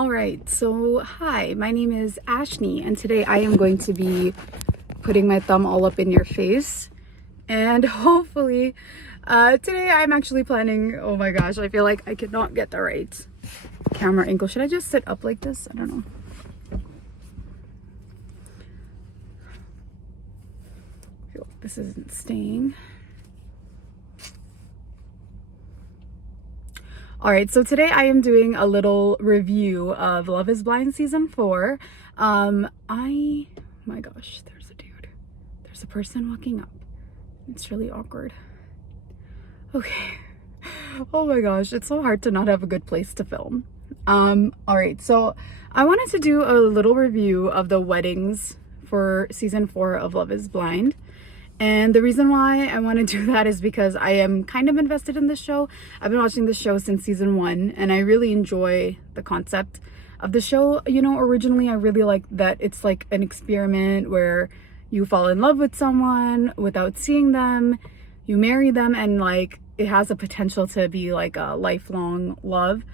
All right, so hi, my name is Ashney, and today I am going to be putting my thumb all up in your face. And hopefully, today I'm actually planning, oh my gosh, I feel like I could not get the right camera angle. Should I just sit up like this? I don't know. I feel like this isn't staying. All right, so today I am doing a little review of Love is Blind season 4. My gosh, there's a dude. There's a person walking up. It's really awkward. Okay. Oh my gosh, it's so hard to not have a good place to film. All right, so I wanted to do a little review of the weddings for season 4 of Love is Blind. And the reason why I want to do that is because I am kind of invested in this show. I've been watching this show since season 1, and I really enjoy the concept of the show. You know, originally I really like that it's like an experiment where you fall in love with someone without seeing them, you marry them, and like it has a potential to be like a lifelong love.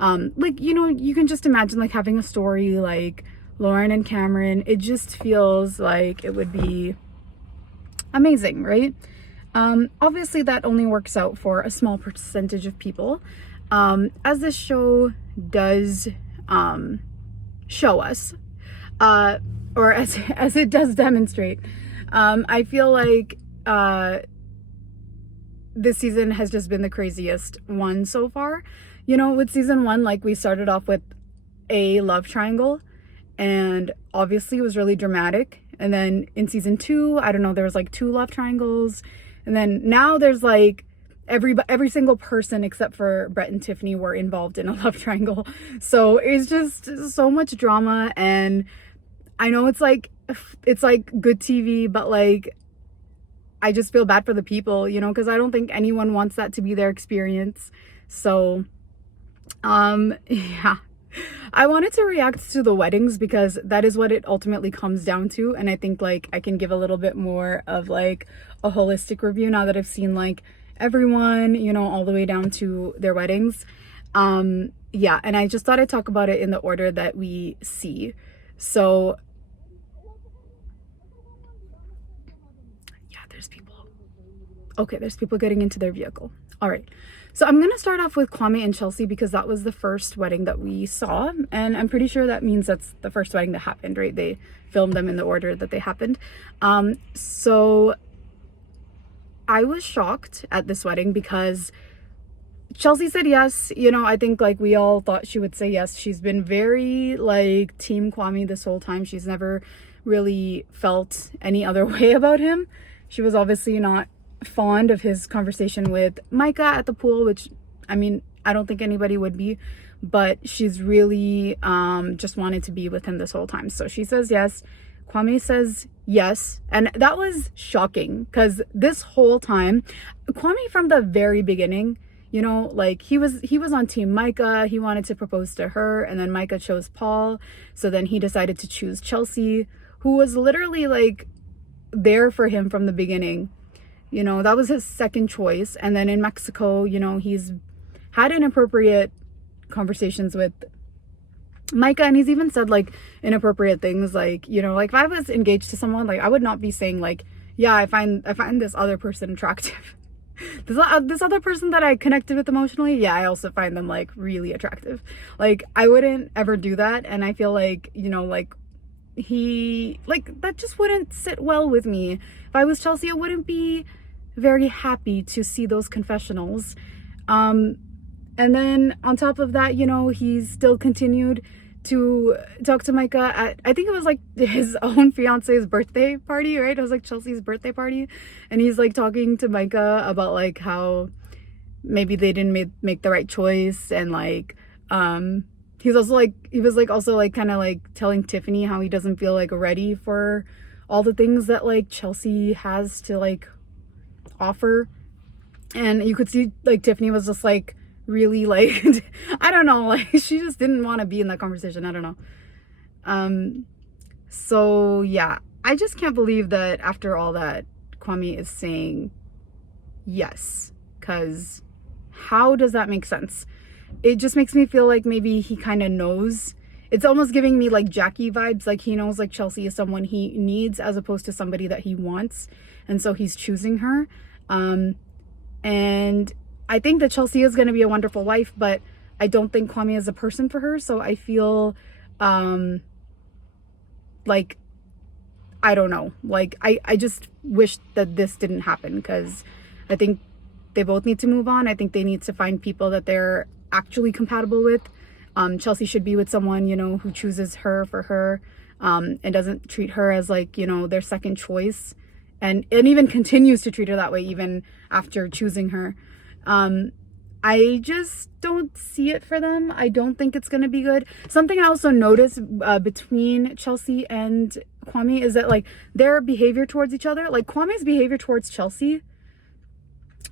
Like, you know, you can just imagine like having a story like Lauren and Cameron. It just feels like it would be amazing, right? Obviously that only works out for a small percentage of people, as this show does show us, or as it does demonstrate. I feel like this season has just been the craziest one so far. You know, with season 1, like we started off with a love triangle, and obviously it was really dramatic. And then in season 2, I don't know, there was like 2 love triangles. And then now there's like every single person except for Brett and Tiffany were involved in a love triangle. So it's just so much drama. And I know it's like good TV, but like I just feel bad for the people, you know, because I don't think anyone wants that to be their experience. So yeah. I wanted to react to the weddings because that is what it ultimately comes down to. And I think like I can give a little bit more of like a holistic review now that I've seen like everyone, you know, all the way down to their weddings. Yeah, and I just thought I'd talk about it in the order that we see. So yeah, there's people. Okay, there's people getting into their vehicle. All right. So I'm going to start off with Kwame and Chelsea because that was the first wedding that we saw. And I'm pretty sure that means that's the first wedding that happened, right? They filmed them in the order that they happened. So I was shocked at this wedding because Chelsea said yes. You know, I think like we all thought she would say yes. She's been very like team Kwame this whole time. She's never really felt any other way about him. She was obviously not fond of his conversation with Micah at the pool, which I mean, I don't think anybody would be, but she's really just wanted to be with him this whole time. So she says yes. Kwame says yes, and that was shocking because this whole time Kwame, from the very beginning, you know, like he was on team Micah. He wanted to propose to her, and then Micah chose Paul, so then he decided to choose Chelsea, who was literally like there for him from the beginning. You know, that was his second choice. And then in Mexico, you know, he's had inappropriate conversations with Micah, and he's even said like inappropriate things, like, you know, like if I was engaged to someone, like I would not be saying like, yeah, I find this other person attractive. This other person that I connected with emotionally, yeah, I also find them like really attractive. Like I wouldn't ever do that. And I feel like, you know, like he, like that just wouldn't sit well with me. If I was Chelsea, I wouldn't be very happy to see those confessionals. And then on top of that, you know, he still continued to talk to Micah at, I think it was like his own fiance's birthday party, right? It was like Chelsea's birthday party. And he's like talking to Micah about like how maybe they didn't make the right choice. And like, he was also like kind of like telling Tiffany how he doesn't feel like ready for all the things that like Chelsea has to like offer. And you could see like Tiffany was just like really like I don't know, like she just didn't want to be in that conversation. I don't know. So yeah, I just can't believe that after all that Kwame is saying yes, because how does that make sense? it just makes me feel like maybe he kind of knows. It's almost giving me like Jackie vibes, like he knows like Chelsea is someone he needs as opposed to somebody that he wants, and so he's choosing her. And I think that Chelsea is going to be a wonderful wife, but I don't think Kwame is a person for her. So I feel like, I don't know, like I just wish that this didn't happen, because I think they both need to move on. I think they need to find people that they're actually compatible with. Chelsea should be with someone, you know, who chooses her for her, and doesn't treat her as like, you know, their second choice, and even continues to treat her that way even after choosing her. I just don't see it for them. I don't think it's going to be good. Something I also noticed between Chelsea and Kwame is that like their behavior towards each other, like Kwame's behavior towards Chelsea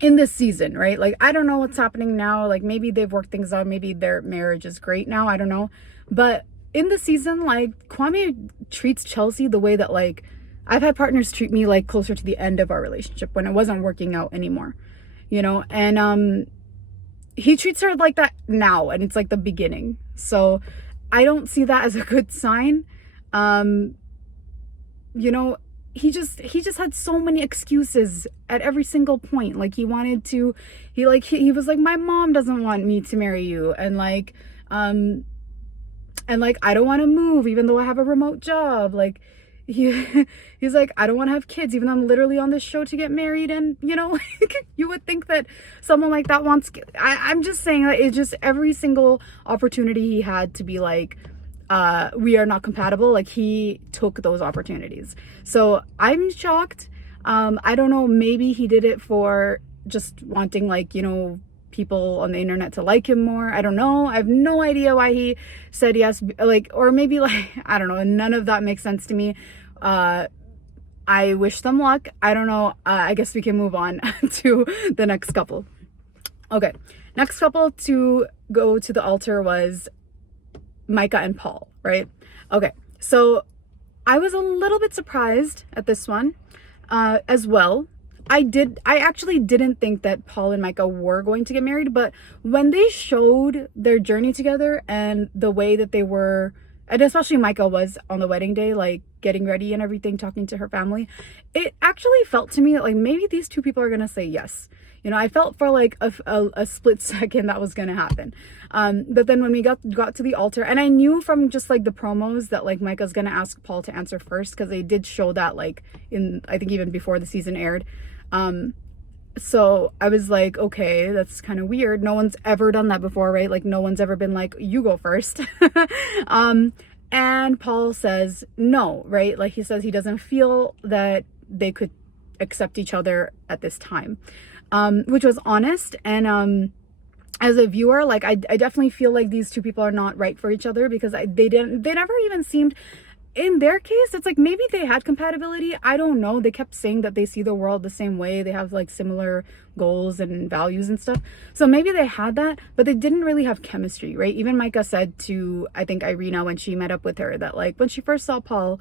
in this season, right? Like, I don't know what's happening now. Like, maybe they've worked things out. Maybe their marriage is great now. I don't know. But in the season, like, Kwame treats Chelsea the way that, like, I've had partners treat me, like, closer to the end of our relationship when it wasn't working out anymore, you know? And he treats her like that now, and it's, like, the beginning. So I don't see that as a good sign. You know, he just had so many excuses at every single point. Like, he wanted to, he was like, my mom doesn't want me to marry you, and like I don't want to move even though I have a remote job. Like, he's like, I don't want to have kids even though I'm literally on this show to get married. And you know, like, you would think that someone like that wants, I'm just saying that it's just every single opportunity he had to be like, we are not compatible, like, he took those opportunities. So I'm shocked. I don't know, maybe he did it for just wanting, like, you know, people on the internet to like him more. I don't know. I have no idea why he said yes, like, or maybe like, I don't know, none of that makes sense to me. I wish them luck. I don't know. I guess we can move on to the next couple. Okay, next couple to go to the altar was Micah and Paul, right? Okay, so I was a little bit surprised at this one as well. I actually didn't think that Paul and Micah were going to get married, but when they showed their journey together and the way that they were, and especially Micah was on the wedding day, like getting ready and everything, talking to her family, it actually felt to me that like maybe these two people are gonna say yes. You know, I felt for like a split second that was gonna happen. But then when we got to the altar, and I knew from just like the promos that like Micah's gonna ask Paul to answer first, because they did show that like in, I think even before the season aired. So I was like, okay, that's kind of weird. No one's ever done that before, right? Like, no one's ever been like, you go first. And Paul says no, right? Like, he says he doesn't feel that they could accept each other at this time, which was honest. And as a viewer, like, I definitely feel like these two people are not right for each other, because they never even seemed, in their case, it's like maybe they had compatibility. I don't know. They kept saying that they see the world the same way. They have like similar goals and values and stuff. So maybe they had that, but they didn't really have chemistry, right? Even Micah said to, I think, Irina when she met up with her, that like when she first saw Paul,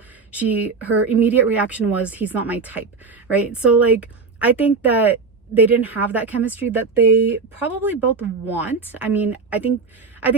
her immediate reaction was, he's not my type, right? So like, I think that they didn't have that chemistry that they probably both want. I mean, I think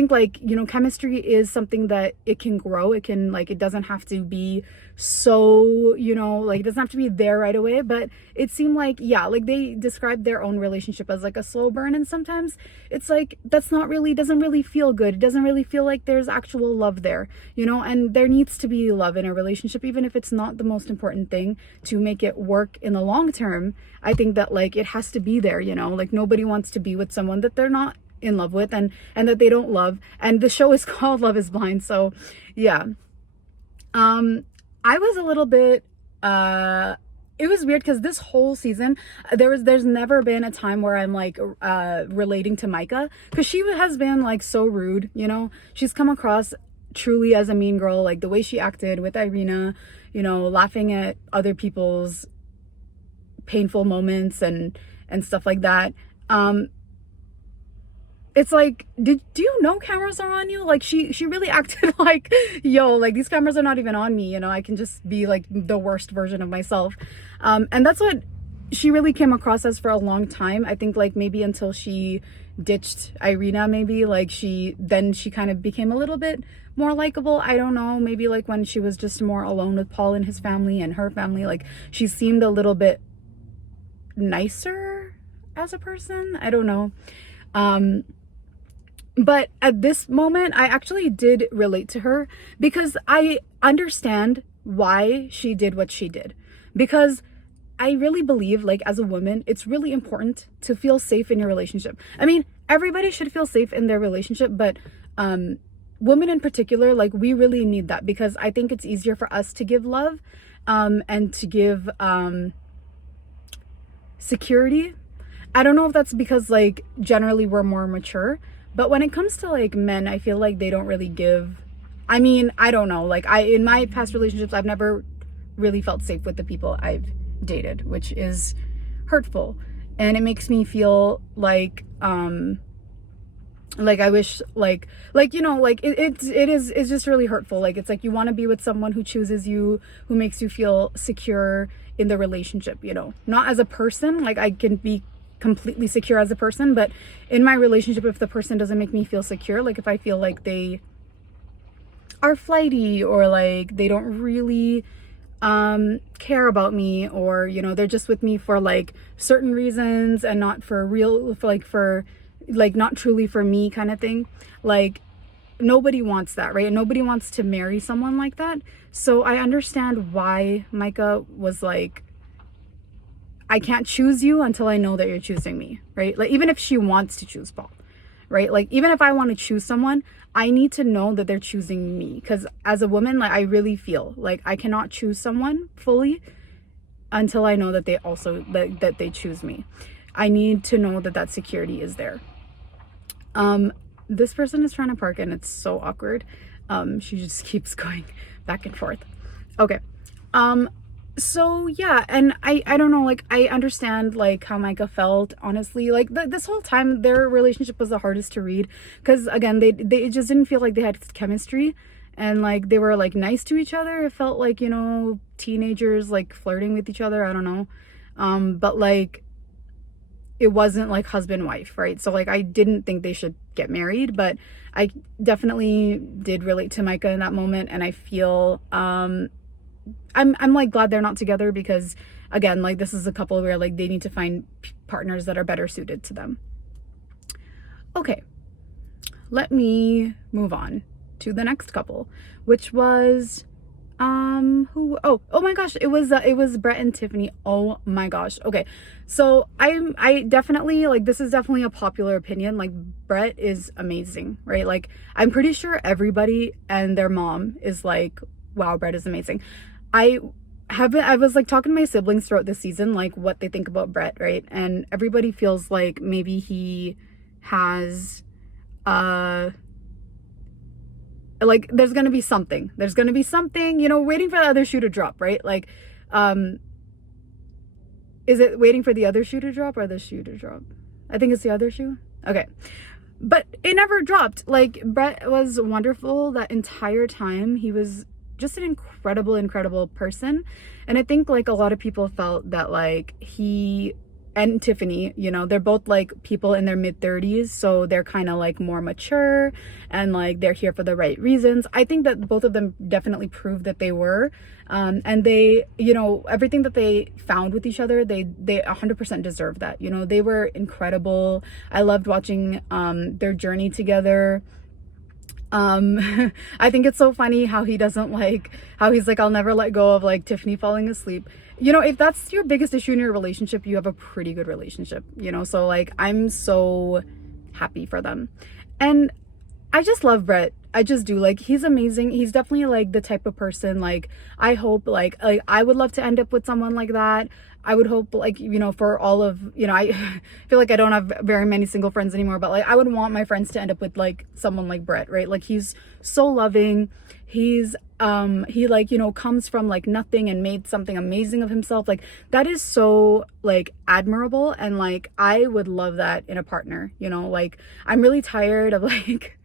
like, you know, chemistry is something that it can grow. It can, like, it doesn't have to be so, you know, like, it doesn't have to be there right away. But it seemed like, yeah, like they described their own relationship as like a slow burn, and sometimes it's like that's not really, doesn't really feel good. It doesn't really feel like there's actual love there, you know. And there needs to be love in a relationship, even if it's not the most important thing to make it work in the long term. I think that like it has to be there, you know. Like, nobody wants to be with someone that they're not in love with and that they don't love. And the show is called Love is Blind, so yeah. I was a little bit it was weird, because this whole season there's never been a time where I'm like relating to Micah, because she has been like so rude, you know. She's come across truly as a mean girl, like the way she acted with Irina, you know, laughing at other people's painful moments and stuff like that. It's like, do you know cameras are on you? Like, she really acted like, yo, like, these cameras are not even on me, you know. I can just be like the worst version of myself. And that's what she really came across as for a long time. I think like maybe until she ditched Irina, maybe like she kind of became a little bit more likable. I don't know, maybe like when she was just more alone with Paul and his family and her family, like she seemed a little bit nicer as a person. I don't know. But at this moment, I actually did relate to her because I understand why she did what she did. Because I really believe, like, as a woman, it's really important to feel safe in your relationship. I mean, everybody should feel safe in their relationship, but women in particular, like, we really need that because I think it's easier for us to give love and to give security. I don't know if that's because, like, generally we're more mature, but when it comes to, like, men, I feel like they don't really give. I mean, I don't know. Like, in my past relationships, I've never really felt safe with the people I've dated, which is hurtful. And it makes me feel like I wish, like, you know, like, it's just really hurtful. Like, it's like you want to be with someone who chooses you, who makes you feel secure in the relationship, you know, not as a person. Like, I can be completely secure as a person, but in my relationship, if the person doesn't make me feel secure, like if I feel like they are flighty or like they don't really care about me, or you know, they're just with me for like certain reasons and not for real, for not truly for me kind of thing, like nobody wants that, right? And nobody wants to marry someone like that. So I understand why Micah was like, I can't choose you until I know that you're choosing me, right? Like, even if she wants to choose Paul, right? Like, even if I want to choose someone, I need to know that they're choosing me. Because as a woman, like, I really feel like I cannot choose someone fully until I know that they also, that they choose me. I need to know that that security is there. This person is trying to park and it's so awkward. She just keeps going back and forth. Okay. So yeah, and I don't know, like I understand like how Micah felt, honestly. Like this whole time their relationship was the hardest to read because again they just didn't feel like they had chemistry, and like they were like nice to each other. It felt like, you know, teenagers like flirting with each other, I don't know. But like it wasn't like husband wife, right? So like I didn't think they should get married, but I definitely did relate to Micah in that moment, and I feel I'm like glad they're not together because again, like this is a couple where like they need to find partners that are better suited to them. Okay, let me move on to the next couple, which was oh my gosh, it was Brett and Tiffany. Oh my gosh. Okay, so I definitely, like, this is definitely a popular opinion, like Brett is amazing, right? Like I'm pretty sure everybody and their mom is like, wow, Brett is amazing. I was like talking to my siblings throughout the season, like what they think about Brett, right? And everybody feels like maybe he has like there's gonna be something, you know, waiting for the other shoe to drop, right? Like is it waiting for the other shoe to drop or the shoe to drop? I think it's the other shoe. Okay, but it never dropped. Like Brett was wonderful that entire time. He was just an incredible person, and I think like a lot of people felt that like he and Tiffany, you know, they're both like people in their mid-30s, so they're kind of like more mature and like they're here for the right reasons. I think that both of them definitely proved that they were, and they, you know, everything that they found with each other, they 100% deserve that. You know, they were incredible. I loved watching their journey together. I think it's so funny how he doesn't like, how he's like, I'll never let go of like Tiffany falling asleep. You know, if that's your biggest issue in your relationship, you have a pretty good relationship, you know? So like, I'm so happy for them. And I just love Brett. I just do. Like, he's amazing. He's definitely like the type of person, like, I hope like I would love to end up with someone like that. I would hope, like, you know, for all of, you know, I feel like I don't have very many single friends anymore, but like I would want my friends to end up with like someone like Brett, right? Like he's so loving. He's he like, you know, comes from like nothing and made something amazing of himself. Like that is so like admirable, and like I would love that in a partner, you know? Like I'm really tired of like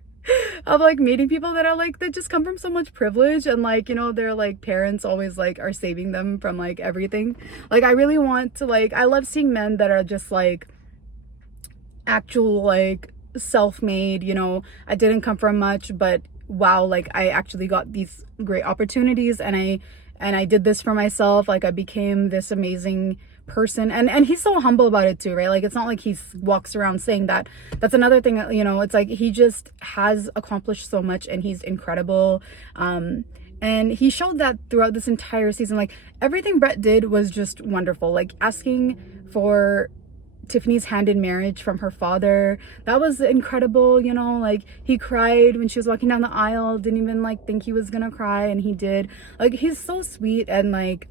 of like meeting people that are like, that just come from so much privilege, and like, you know, their like parents always like are saving them from like everything. Like I really want to, like, I love seeing men that are just like actual like self-made, you know, I didn't come from much, but wow, like I actually got these great opportunities, and I did this for myself. Like I became this amazing person, and he's so humble about it too, right? Like it's not like he walks around saying that. That's another thing, you know, it's like he just has accomplished so much, and he's incredible. And he showed that throughout this entire season. Like everything Brett did was just wonderful. Like asking for Tiffany's hand in marriage from her father, that was incredible, you know. Like he cried when she was walking down the aisle, didn't even like think he was gonna cry, and he did. Like he's so sweet, and like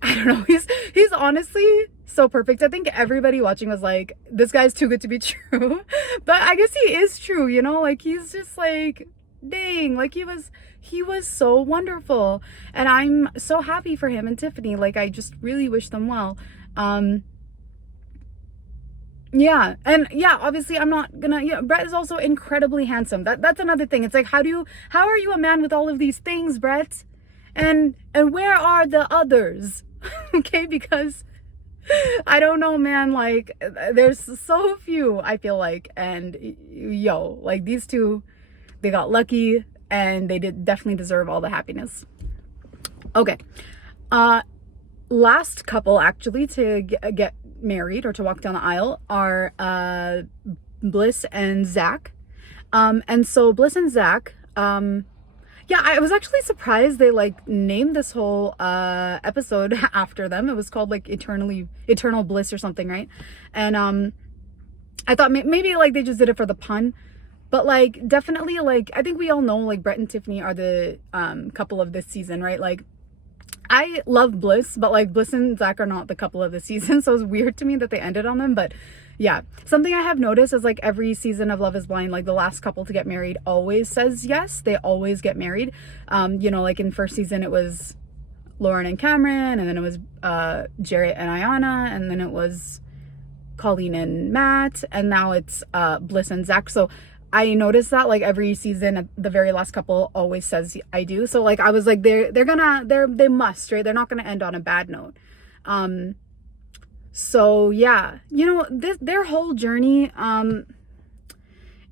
I don't know, he's honestly so perfect. I think everybody watching was like, this guy's too good to be true. But I guess he is true, you know. Like he's just like, dang, like he was so wonderful, and I'm so happy for him and Tiffany. Like I just really wish them well. Yeah, and yeah, obviously I'm not gonna, yeah, Brett is also incredibly handsome. That's another thing. It's like, how are you a man with all of these things, Brett? And where are the others? Okay, because I don't know, man, like there's so few, I feel like, and yo, like these two, they got lucky, and they did definitely deserve all the happiness. Okay. Last couple actually to get married or to walk down the aisle are Bliss and Zach. And so Bliss and Zach, yeah, I was actually surprised they like named this whole episode after them. It was called like Eternal Bliss or something, right? And I thought maybe like they just did it for the pun. But like definitely, like I think we all know like Brett and Tiffany are the couple of this season, right? Like I love Bliss, but like Bliss and Zach are not the couple of the season, so it's weird to me that they ended on them. But yeah, something I have noticed is like every season of Love is Blind, like the last couple to get married always says yes. They always get married. You know, like in first season it was Lauren and Cameron, and then it was Jarrett and Ayana, and then it was Colleen and Matt, and now it's Bliss and Zach. So I noticed that like every season the very last couple always says I do. So like I was like, they must, right? They're not gonna end on a bad note. So yeah, you know, their whole journey,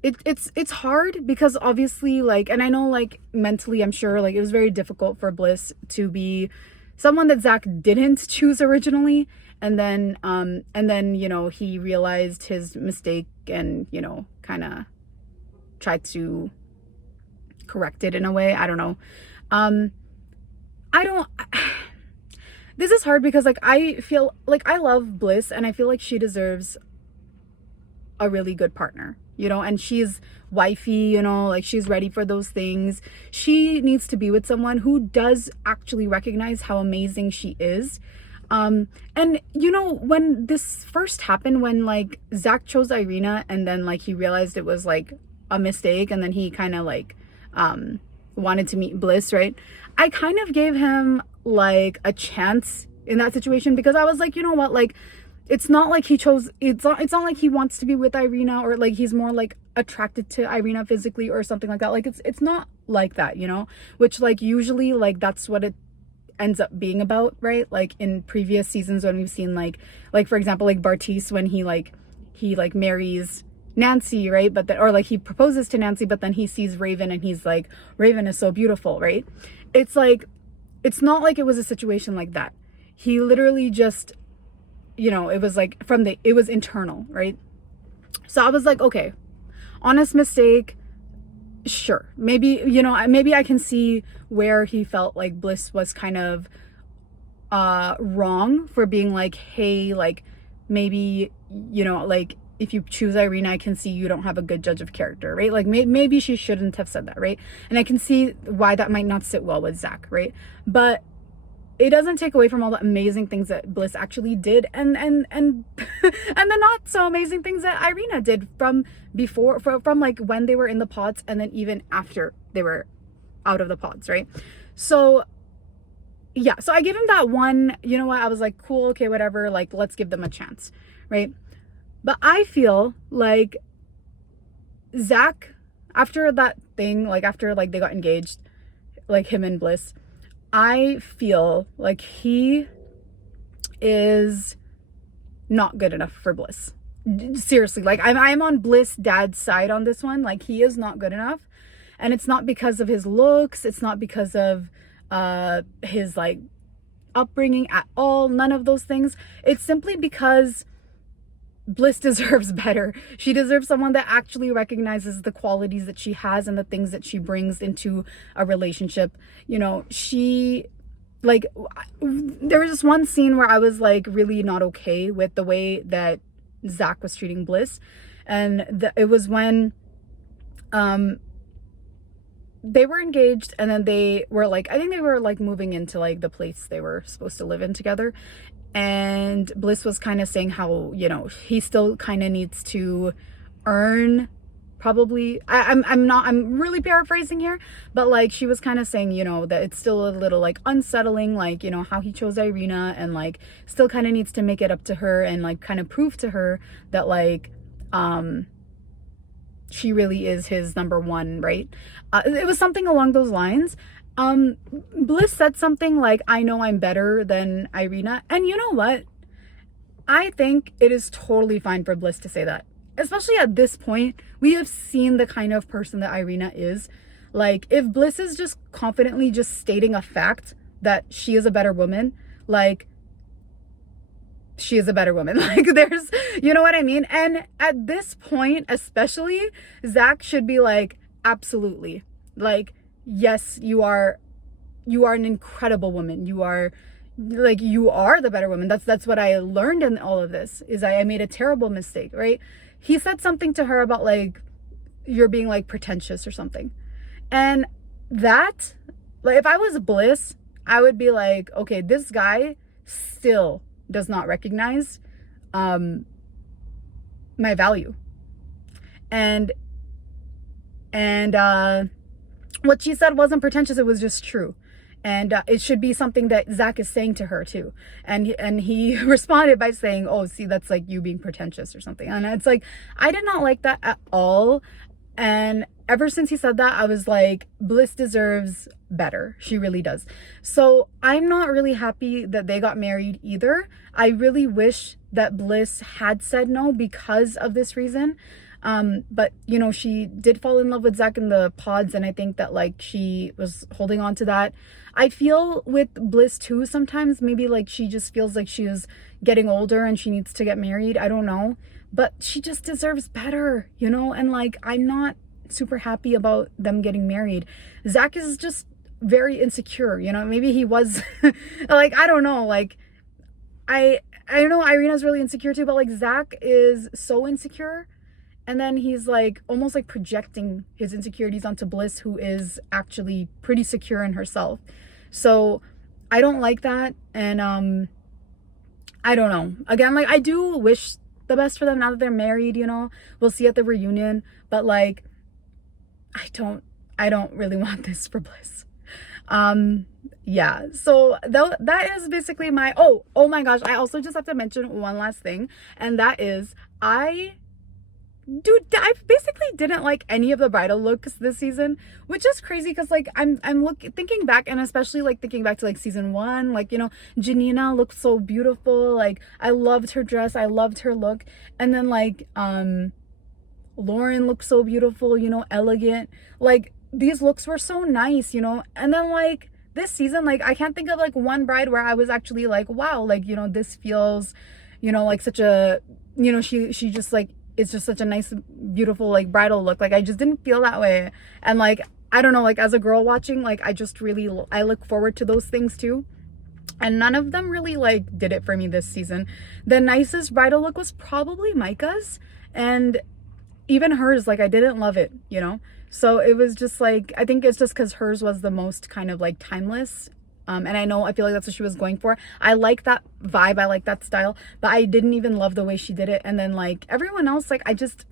it's hard because obviously like, and I know like mentally I'm sure like it was very difficult for Bliss to be someone that Zach didn't choose originally, and then you know, he realized his mistake and, you know, kind of tried to correct it in a way. I don't know. This is hard because like I feel like I love Bliss, and I feel like she deserves a really good partner, you know, and she's wifey, you know, like she's ready for those things. She needs to be with someone who does actually recognize how amazing she is. And you know, when this first happened, when like Zach chose Irina, and then like he realized it was like a mistake, and then he kind of like wanted to meet Bliss, right? I kind of gave him like a chance in that situation, because I was like, you know what, like it's not like he chose, it's not like he wants to be with Irina, or like he's more like attracted to Irina physically or something like that. Like it's not like that, you know, which like usually like that's what it ends up being about, right? Like in previous seasons when we've seen like for example like Bartise, when he marries Nancy, right? But or like he proposes to Nancy, but then he sees Raven and he's like, Raven is so beautiful, right? It's like, it's not like it was a situation like that. He literally just, you know, it was like it was internal, right? So I was like, okay, honest mistake, sure. Maybe, you know, maybe I can see where he felt like Bliss was kind of wrong for being like, hey, like maybe, you know, like if you choose Irina, I can see you don't have a good judge of character, right? Like maybe she shouldn't have said that, right? And I can see why that might not sit well with Zach, right? But it doesn't take away from all the amazing things that Bliss actually did, and and the not so amazing things that Irina did from before, from like when they were in the pods, and then even after they were out of the pods, right? So yeah, so I gave him that one, you know what, I was like, cool, okay, whatever, like let's give them a chance, right? But I feel like Zach, after that thing, like after like they got engaged, like him and Bliss, I feel like he is not good enough for Bliss. Seriously, like I'm on Bliss dad's side on this one. Like he is not good enough. And it's not because of his looks, it's not because of his like upbringing at all, none of those things. It's simply because Bliss deserves better. She deserves someone that actually recognizes the qualities that she has and the things that she brings into a relationship. You know, she, like, there was this one scene where I was like really not okay with the way that Zach was treating Bliss. And it was when they were engaged, and then they were like, I think they were like moving into like the place they were supposed to live in together. And Bliss was kind of saying how, you know, he still kind of needs to earn, probably, I'm really paraphrasing here, but like she was kind of saying, you know, that it's still a little like unsettling, like, you know, how he chose Irina, and like still kind of needs to make it up to her and like kind of prove to her that like she really is his number one, right? It was something along those lines. Bliss said something like, I know I'm better than Irina. And you know what? I think it is totally fine for Bliss to say that. Especially at this point, we have seen the kind of person that Irina is. Like, if Bliss is just confidently just stating a fact that she is a better woman, like, she is a better woman. Like, there's, you know what I mean? And at this point, especially, Zach should be like, absolutely. Like, yes, you are an incredible woman. You are the better woman. That's what I learned in all of this, is I made a terrible mistake, right? He said something to her about like, you're being like pretentious or something. And that, like, if I was Bliss, I would be like, okay, this guy still does not recognize my value. And what she said wasn't pretentious, it was just true. And it should be something that Zach is saying to her too. And he responded by saying, oh, see, that's like you being pretentious or something. And it's like, I did not like that at all. And ever since he said that, I was like, Bliss deserves better. She really does. So I'm not really happy that they got married either. I really wish that Bliss had said no because of this reason. But you know, she did fall in love with Zach in the pods, and I think that like she was holding on to that. I feel with Bliss too, sometimes maybe like she just feels like she is getting older and she needs to get married. I don't know, but she just deserves better, you know? And like, I'm not super happy about them getting married. Zach is just very insecure, you know? Maybe he was like, I don't know, like I know Irina's really insecure too, but like Zach is so insecure. And then he's like almost like projecting his insecurities onto Bliss, who is actually pretty secure in herself. So I don't like that. And I don't know. Again, like I do wish the best for them now that they're married, you know. We'll see at the reunion. But like I don't really want this for Bliss. Yeah, so that is basically my oh my gosh, I also just have to mention one last thing, and that is I basically didn't like any of the bridal looks this season, which is crazy because like I'm thinking back, and especially like thinking back to like season 1, like, you know, Janina looked so beautiful. Like I loved her dress, I loved her look. And then like Lauren looked so beautiful, you know, elegant. Like these looks were so nice, you know. And then like this season, like I can't think of like one bride where I was actually like, wow, like, you know, this feels, you know, like such a, you know, she just like, it's just such a nice, beautiful, like bridal look. Like I just didn't feel that way. And like, I don't know, like as a girl watching, like I just really, I look forward to those things too. And none of them really like did it for me this season. The nicest bridal look was probably Micah's, and even hers, like I didn't love it, you know. So it was just like, I think it's just because hers was the most kind of like timeless. And I feel like that's what she was going for. I like that vibe, I like that style, but I didn't even love the way she did it. And then like everyone else, like it just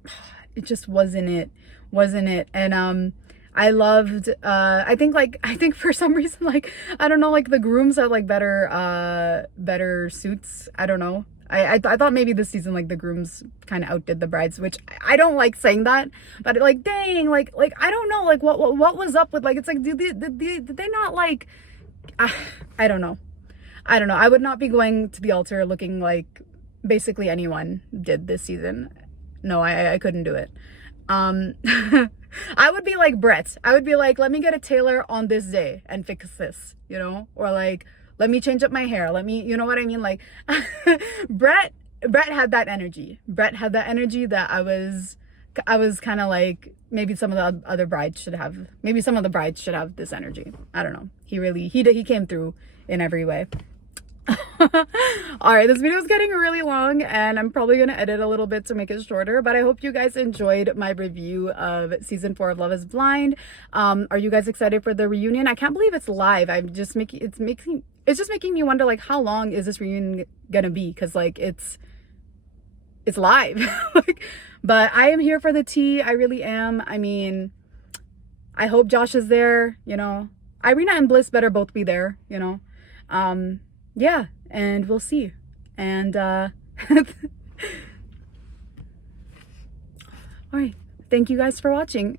wasn't it. And I loved, I think for some reason, like, I don't know, like the grooms are like better suits. I don't know. I thought maybe this season, like, the grooms kind of outdid the brides, which I don't like saying that, but like, dang, like I don't know, like what was up with, like, it's like, did they not, like, I don't know. I would not be going to the altar looking like basically anyone did this season. No, I couldn't do it. I would be like Brett. I would be like, let me get a tailor on this day and fix this, you know, or like, let me change up my hair. Let me, you know what I mean? Like, Brett had that energy. Brett had that energy that I was kind of like, maybe some of the other brides should have, maybe some of the brides should have this energy. I don't know. He came through in every way. All right, this video is getting really long and I'm probably going to edit a little bit to make it shorter, but I hope you guys enjoyed my review of season 4 of Love is Blind. Are you guys excited for the reunion? I can't believe it's live. It's just making me wonder, like, how long is this reunion gonna be? Because, like, it's live. Like, but I am here for the tea. I really am. I mean, I hope Josh is there, you know. Irina and Bliss better both be there, you know. Yeah, and we'll see. And all right, thank you guys for watching.